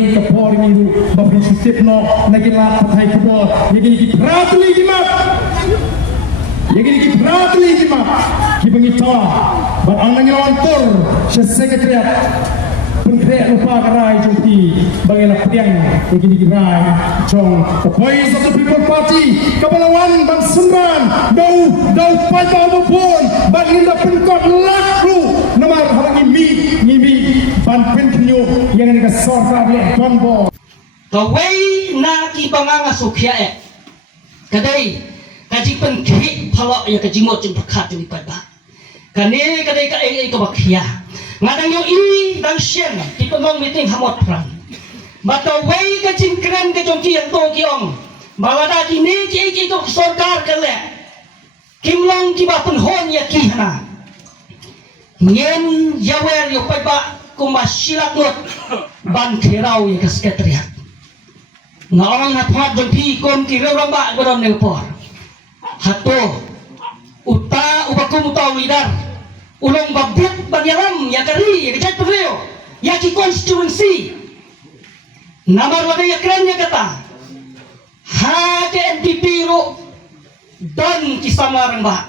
Bani kapor minggu Bapak Sutip no Nagilat patai kapor Yang ini kiperatuli jimat Yang ini kiperatuli jimat Kibangita Bat ang nangilawan tur Siya sekretariat Penkreat lupa karai jumpi Bagaimana pediang Yang ini kirai Jong The Voice of the People Party Kapalawan Ban Sumran Dau Paibau Mupun Ban Linda Penkot Laku Nomor halang ngimi Ban Penkenyo Yang ini kesorka Lihat Donbo Kawai na kibanganga sukya Kadai Kaji penkik Palak ya kajimot Jum perkat Jum ipadba Kani kadai ka ay kabakya Ngadang yung ini dan sien di pemong meeting hamot perang. Batawai ke cingkran ke jongki yang to kiong. Balada kini ki to sarkar kale. Kimlong ki ba penhon ya ki hana. Nyen yawer yo pai ba kumasilak ngot ban kherau ya sekretariat. Ngaong na phat jongki kom ki reu ramba godon nelpor. Hato uta ubakum utau lidar. Ulong babit banyalam ya kari ya kecai pengreo ya ki constituency namar wada ya keren ya kata ha ke NPP ro dan ki samarang ba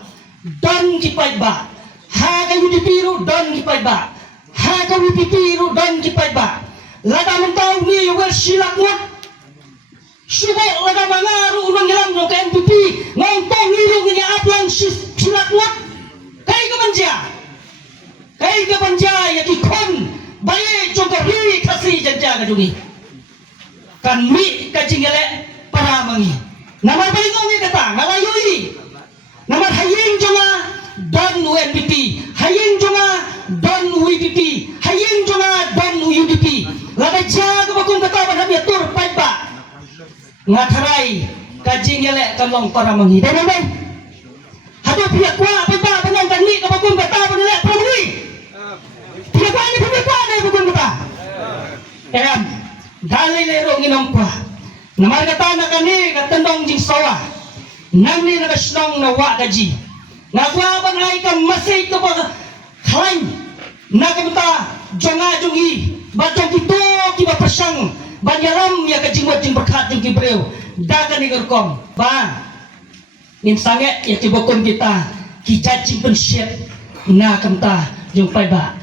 dan ki pai ba ha ke UDP ro dan ki pai ba ha ke UDP ro dan ki pai ba lada mentau ni yo wer silak ngat sudah lada mangaru ulong yalam no ke NPP ngontong liru ni aplang silak ngat kai ka banja Hei ke banjai ya kikon bayi contoh ri kasih janja kadungi kan mi kajingele para mangi namar bayi ngongi kata ngalayui namar hayeng jonga don UNPP hayeng jonga don UPP hayeng jonga don UDP lada jaga bakung kata pada biatur paipa ngatarai kajingele kalong para mangi dan namai hadu pihak kwa paipa penonton ni kabakung kata pada lek pramuni Eram, dalay lero nginong pa. Namar kata na kani katandong jing sawa. Nang ni nakasinong na wa kaji. Nagwaban ay ka masay ka pa kain. Nakamta jonga jongi. Batong kito kiba pasyang. Banyaram ya kajimot jing berkat jing kibreo. Daga ni gerkom. Ba. Nimsange ya kibokon kita. Kijajing pensyet. Nakamta jing paiba.